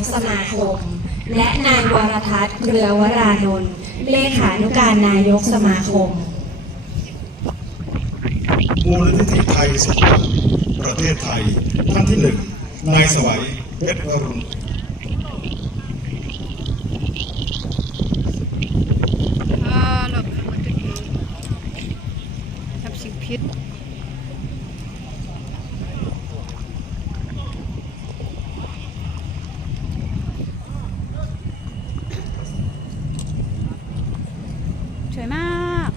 กสมาคม และนายวรทัศน์เรือวรานนท์เลขานุการนายกสมาคมมูลนิธิไทยสงเคราะห์ประเทศไทย ท่านที่หนึ่งนายสวัยเพชรอรุณอ่าเรามันจะคือทำสิ่งพิษสวยมาก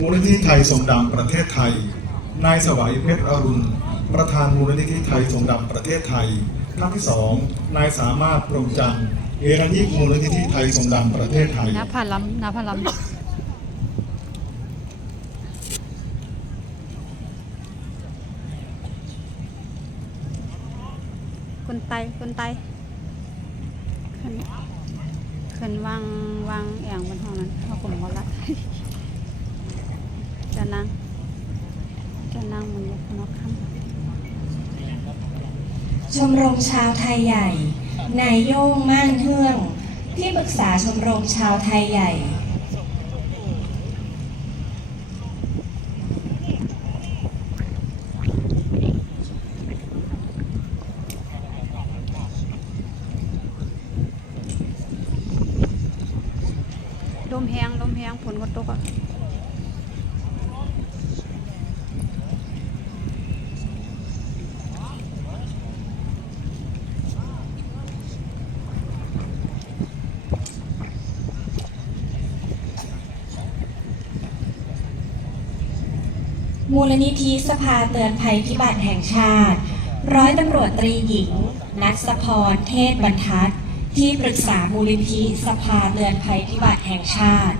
มูลนิธิไทยทรงดำประเทศไทย นายสวัยเพชรอรุณ ประธานมูลนิธิไทยทรงดำประเทศไทย ท่านที่สองนายสามารถปรงจันทร์เอรัญยิกมูลนิธิไทยทรงดำประเทศไทยน้าพาลัมน้าพาลัมคนไตคนไตขึ้นขึ้นวางวางอย่างบนห้องนั้นเอาผมก็ละจะนั่งจะนั่งมันยกนกคำ ชมรมชาวไทยใหญ่ นายโย่งม่านเทื่อง ที่ปรึกษาชมรมชาวไทยใหญ่ ลมแห้งลมแห้งฝนก็ตกอะ มูลนิธิสภาเตือนภัยพิบัติแห่งชาติ ร้อยตำรวจตรีหญิง นัทสพร เทศบรรทัด ที่ปรึกษามูลนิธิสภาเตือนภัยพิบัติแห่งชาติ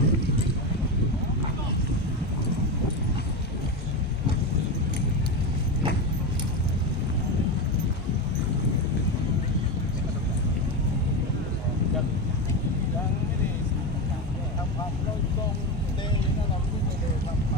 เ